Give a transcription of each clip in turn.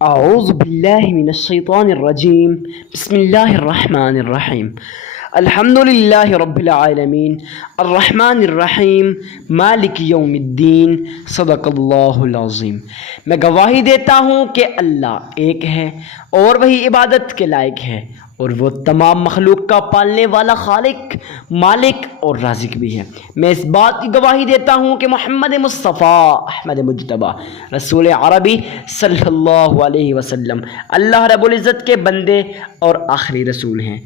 أعوذ بالله من الشيطان الرجيم بسم الله الرحمن الرحيم الحمد لله رب العالمين الرحمن الرحیم مالک یوم الدین صدق اللہ العظیم۔ میں گواہی دیتا ہوں کہ اللہ ایک ہے اور وہی عبادت کے لائق ہے، اور وہ تمام مخلوق کا پالنے والا خالق، مالک اور رازق بھی ہے۔ میں اس بات کی گواہی دیتا ہوں کہ محمد مصطفیٰ احمد مجتبیٰ رسول عربی صلی اللہ علیہ وسلم اللہ رب العزت کے بندے اور آخری رسول ہیں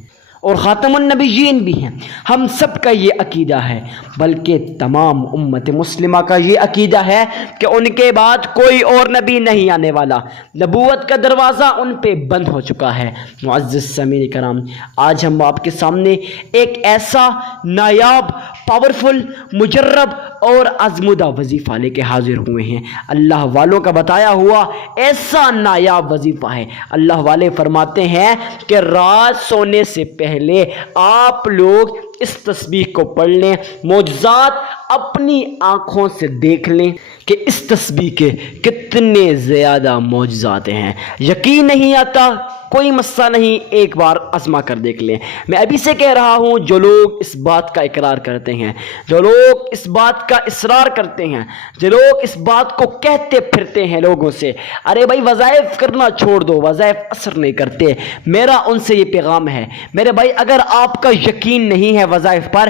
اور خاتم النبیین بھی ہیں۔ ہم سب کا یہ عقیدہ ہے، بلکہ تمام امت مسلمہ کا یہ عقیدہ ہے کہ ان کے بعد کوئی اور نبی نہیں آنے والا، نبوت کا دروازہ ان پہ بند ہو چکا ہے۔ معزز سامعین کرام، آج ہم آپ کے سامنے ایک ایسا نایاب، پاورفل، مجرب اور آزمودہ وظیفہ لے کے حاضر ہوئے ہیں۔ اللہ والوں کا بتایا ہوا ایسا نایاب وظیفہ ہے۔ اللہ والے فرماتے ہیں کہ رات سونے سے پہلے آپ لوگ اس تسبیح کو پڑھ لیں، معجزات اپنی آنکھوں سے دیکھ لیں کہ اس تسبیح کے کتنے زیادہ معجزات ہیں۔ یقین نہیں آتا؟ کوئی مسئلہ نہیں، ایک بار آزما کر دیکھ لیں۔ میں ابھی سے کہہ رہا ہوں، جو لوگ اس بات کا اقرار کرتے ہیں، جو لوگ اس بات کا اصرار کرتے ہیں، جو لوگ اس بات کو کہتے پھرتے ہیں لوگوں سے، ارے بھائی وظائف کرنا چھوڑ دو، وظائف اثر نہیں کرتے، میرا ان سے یہ پیغام ہے، میرے بھائی اگر آپ کا یقین نہیں ہے وظائف پر،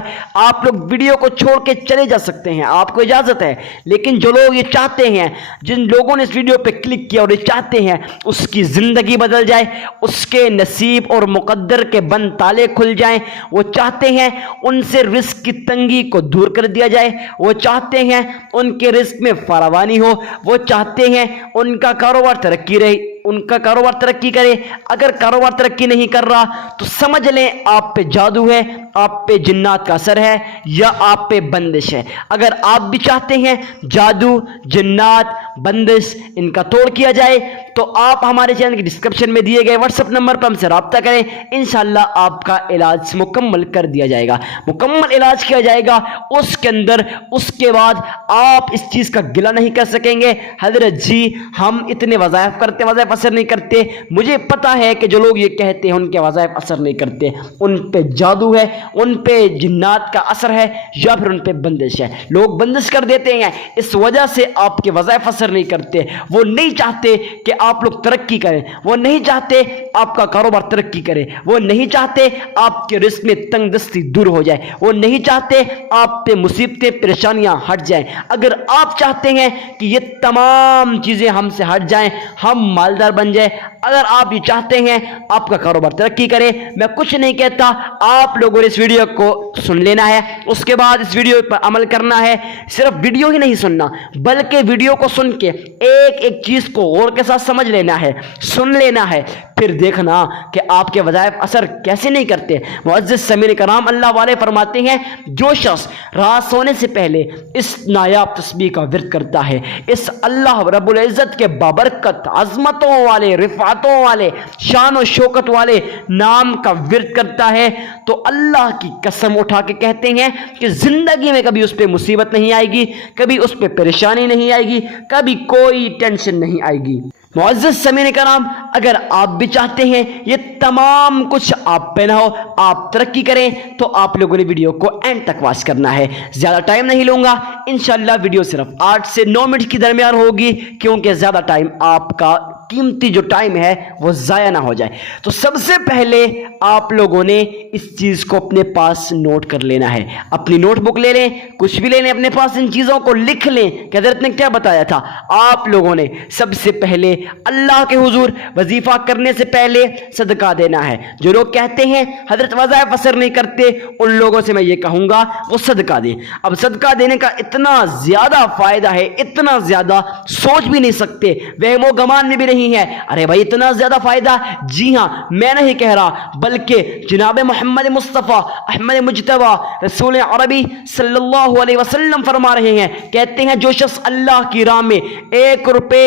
آپ لوگ ویڈیو کو چھوڑ کے چلے جا سکتے ہیں، آپ کو اجازت ہے۔ لیکن جو لوگ یہ چاہتے ہیں، جن لوگوں نے اس ویڈیو پہ کلک کیا اور یہ چاہتے ہیں اس کی زندگی بدل جائے، اس کے نصیب اور مقدر کے بند تالے کھل جائیں، وہ چاہتے ہیں ان سے رزق کی تنگی کو دور کر دیا جائے، وہ چاہتے ہیں ان کے رزق میں فراوانی ہو، وہ چاہتے ہیں ان کا کاروبار ترقی کرے۔ اگر کاروبار ترقی نہیں کر رہا تو سمجھ لیں آپ پہ جادو ہے، آپ پہ جنات کا اثر ہے، یا آپ پہ بندش ہے۔ اگر آپ بھی چاہتے ہیں جادو، جنات، بندش ان کا توڑ کیا جائے تو آپ ہمارے چینل کے ڈسکرپشن میں دیے گئے واٹس ایپ نمبر پر ہم سے رابطہ کریں، انشاءاللہ آپ کا علاج مکمل کر دیا جائے گا، مکمل علاج کیا جائے گا۔ اس کے اندر اس کے بعد آپ اس چیز کا گلہ نہیں کر سکیں گے، حضرت جی ہم اتنے وظائف کرتے، وظائف اثر نہیں کرتے۔ مجھے پتا ہے کہ جو لوگ یہ کہتے ہیں ان کے وظائف اثر نہیں کرتے، ان پہ جادو ہے، ان پہ جنات کا اثر ہے، یا پھر ان پہ بندش ہے۔ لوگ بندش کر دیتے ہیں، اس وجہ سے آپ کے وظائف اثر نہیں کرتے۔ وہ نہیں چاہتے کہ آپ لوگ ترقی کریں، وہ نہیں چاہتے آپ کا کاروبار ترقی کرے، وہ نہیں چاہتے آپ کے رزق میں تنگ دستی دور ہو جائے، وہ نہیں چاہتے آپ پہ مصیبتیں، پریشانیاں ہٹ جائیں۔ اگر آپ چاہتے ہیں کہ یہ تمام چیزیں ہم سے ہٹ جائیں، ہم مالدار بن جائیں، اگر آپ یہ چاہتے ہیں آپ کا کاروبار ترقی کرے، میں کچھ نہیں کہتا، آپ لوگوں نے اس ویڈیو کو سن لینا ہے، اس کے بعد اس ویڈیو پر عمل کرنا ہے۔ صرف ویڈیو ہی نہیں سننا، بلکہ ویڈیو کو سن کے ایک ایک چیز کو غور کے ساتھ سمجھ لینا ہے، سن لینا ہے، پھر دیکھنا کہ آپ کے وظائف اثر کیسے نہیں کرتے۔ معزز سامعین کرام، اللہ والے فرماتے ہیں جو شخص رات سونے سے پہلے اس نایاب تسبیح کا ورد کرتا ہے، اس اللہ رب العزت کے بابرکت، عظمتوں والے، رفعتوں والے، شان و شوکت والے نام کا ورد کرتا ہے، تو اللہ کی قسم اٹھا کے کہتے ہیں کہ زندگی میں کبھی اس پہ مصیبت نہیں آئے گی، کبھی اس پہ پریشانی نہیں آئے گی، کبھی کوئی ٹینشن نہیں آئے گی۔ معزز سامعین کرام، اگر آپ بھی چاہتے ہیں یہ تمام کچھ آپ پہ نہ ہو، آپ ترقی کریں، تو آپ لوگوں نے ویڈیو کو اینڈ تک واچ کرنا ہے۔ زیادہ ٹائم نہیں لوں گا، انشاءاللہ ویڈیو صرف 8 سے 9 منٹ کی درمیان ہوگی، کیونکہ زیادہ ٹائم آپ کا قیمتی جو ٹائم ہے وہ ضائع نہ ہو جائے۔ تو سب سے پہلے آپ لوگوں نے اس چیز کو اپنے پاس نوٹ کر لینا ہے، اپنی نوٹ بک لے لیں، کچھ بھی لے لیں، اپنے پاس ان چیزوں کو لکھ لیں کہ حضرت نے کیا بتایا تھا۔ آپ لوگوں نے سب سے پہلے اللہ کے حضور وظیفہ کرنے سے پہلے صدقہ دینا ہے۔ جو لوگ کہتے ہیں حضرت وظائف اثر نہیں کرتے، ان لوگوں سے میں یہ کہوں گا وہ صدقہ دیں۔ اب صدقہ دینے کا اتنا زیادہ فائدہ ہے، اتنا زیادہ سوچ بھی نہیں سکتے، وہم و گمان میں بھی نہیں ہے۔ ارے بھائی اتنا زیادہ فائدہ، جی ہاں، میں نہیں کہہ رہا، بلکہ جناب محمد مصطفیٰ احمد مجتبیٰ رسول عربی صلی اللہ علیہ وسلم فرما رہے ہیں، کہتے ہیں جو شخص اللہ کی راہ میں 1 روپے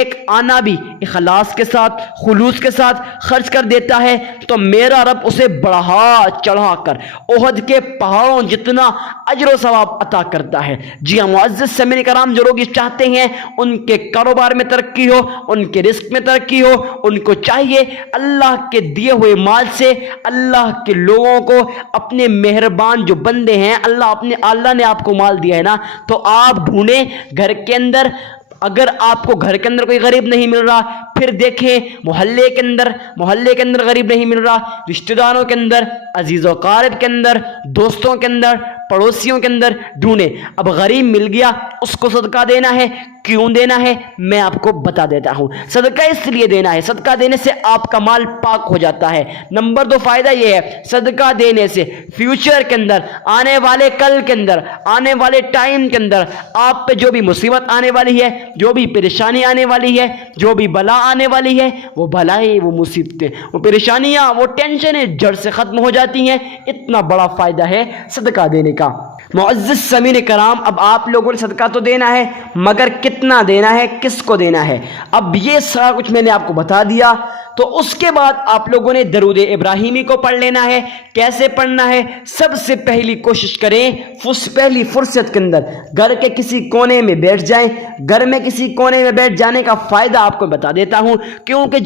1 آنا اتنا بھی اخلاص کے ساتھ خلوص کے ساتھ خرچ کر دیتا ہے تو میرا رب اسے بڑھا چڑھا کر احد کے پہاڑوں جتنا اجر و ثواب عطا کرتا ہے۔ جی ہاں معزز سامعین کرام، جو لوگ چاہتے ہیں ان کے کاروبار میں ترقی ہو، ان کے رزق میں ترقی ہو، ان کو چاہیے اللہ کے دیے ہوئے مال سے اللہ کے لوگوں کو، اپنے مہربان جو بندے ہیں، اللہ نے آپ کو مال دیا ہے نا، تو آپ ڈھونڈیں گھر کے اندر۔ اگر آپ کو گھر کے اندر کوئی غریب نہیں مل رہا، پھر دیکھیں محلے کے اندر غریب نہیں مل رہا، رشتہ داروں کے اندر، عزیز و اقارب کے اندر، دوستوں کے اندر، پڑوسیوں کے اندر ڈھونڈیں۔ اب غریب مل گیا، اس کو صدقہ دینا ہے۔ کیوں دینا ہے میں آپ کو بتا دیتا ہوں۔ صدقہ اس لیے دینا ہے، صدقہ دینے سے آپ کا مال پاک ہو جاتا ہے۔ نمبر 2 فائدہ یہ ہے، صدقہ دینے سے فیوچر کے اندر، آنے والے کل کے اندر، آنے والے ٹائم کے اندر آپ پہ جو بھی مصیبت آنے والی ہے، جو بھی پریشانی آنے والی ہے، جو بھی بلا آنے والی ہے، وہ بلائیں، وہ مصیبتیں، وہ پریشانیاں، وہ ٹینشنیں جڑ سے ختم ہو جاتی ہیں۔ اتنا بڑا فائدہ ہے صدقہ دینے کا۔ معزز سامعین کرام، اب آپ لوگوں نے صدقہ تو دینا ہے، مگر کتنا دینا ہے، کس کو دینا ہے، اب یہ سارا کچھ میں نے آپ کو بتا دیا۔ تو اس کے بعد آپ لوگوں نے درود ابراہیمی کو پڑھ لینا ہے۔ کیسے پڑھنا ہے؟ سب سے پہلی کوشش کریں، پہلی فرصت کے اندر گھر کے کسی کونے میں بیٹھ جائیں۔ گھر میں کسی کونے میں بیٹھ جانے کا فائدہ آپ کو بتا دیتا ہوں، کیونکہ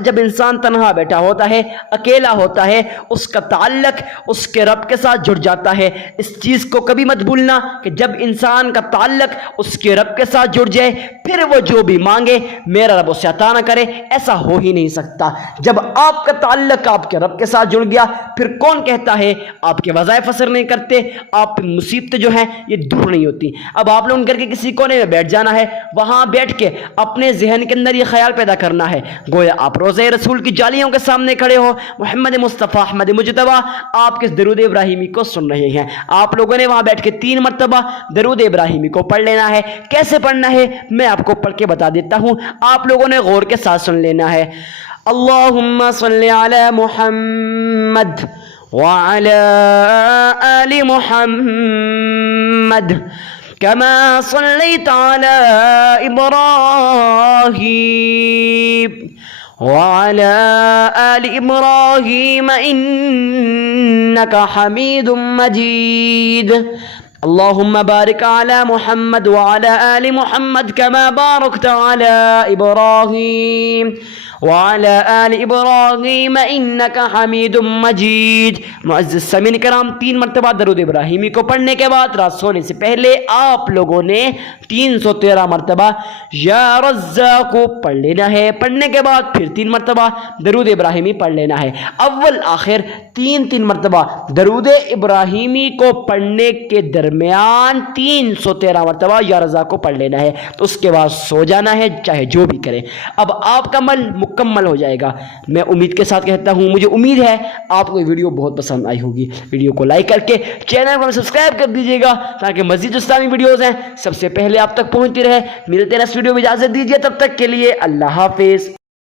جب انسان تنہا بیٹھا ہوتا ہے، اکیلا ہوتا ہے، اس کا تعلق اس کے رب کے ساتھ جڑ جاتا ہے۔ اس چیز کو کبھی مت بھولنا کہ جب انسان کا تعلق اس کے رب کے ساتھ جڑ جائے، پھر وہ جو بھی مانگے میرا رب اسے عطا نہ کرے، ایسا ہو ہی نہیں سکتا۔ جب آپ کا تعلق آپ کے رب کے ساتھ جڑ گیا، پھر کون کہتا ہے آپ کے وظائف اثر نہیں کرتے، آپ پہ مصیبتیں جو ہیں یہ دور نہیں ہوتی۔ اب آپ لوگوں کر کے کسی کونے میں بیٹھ جانا ہے، وہاں بیٹھ کے اپنے ذہن کے اندر یہ خیال پیدا کرنا ہے گویا آپ روضہ رسول کی جالیوں کے سامنے کھڑے ہو، محمد مصطفیٰ احمد مجتبیٰ آپ کے درود ابراہیمی کو سن رہے ہیں۔ آپ لوگوں نے وہاں بیٹھ کے 3 مرتبہ درود ابراہیمی کو پڑھ لینا ہے۔ کیسے پڑھنا ہے میں آپ کو پڑھ کے بتا دیتا ہوں، آپ لوگوں نے غور کے ساتھ سن لینا ہے۔ اللہم صلی علی محمد وعلی آل محمد كما صليت على إبراهيم وعلى آل إبراهيم إنك حميد مجيد اللهم بارك على محمد وعلى آل محمد كما باركت على إبراهيم وعلى آل ابراہیم انک حمید مجید۔ معزز سامعین کرام، 3 مرتبہ درود ابراہیمی کو پڑھنے کے بعد رات سونے سے پہلے آپ لوگوں نے 313 مرتبہ یا رزاق کو پڑھ لینا ہے۔ پڑھنے کے بعد پھر 3 مرتبہ درود ابراہیمی پڑھ لینا ہے۔ اول آخر 3 مرتبہ درود ابراہیمی کو پڑھنے کے درمیان 313 مرتبہ یا رزاق کو پڑھ لینا ہے، تو اس کے بعد سو جانا ہے، چاہے جو بھی کریں۔ اب آپ کا عمل مکمل ہو جائے گا۔ میں امید کے ساتھ کہتا ہوں، مجھے امید ہے آپ کو یہ ویڈیو بہت پسند آئی ہوگی۔ ویڈیو کو لائک کر کے چینل کو سبسکرائب کر دیجیے گا تاکہ مزید اسلامی ویڈیوز ہیں سب سے پہلے آپ تک پہنچتی رہے۔ ملتے ہیں نیکسٹ ویڈیو میں، اجازت دیجیے، تب تک کے لیے اللہ حافظ۔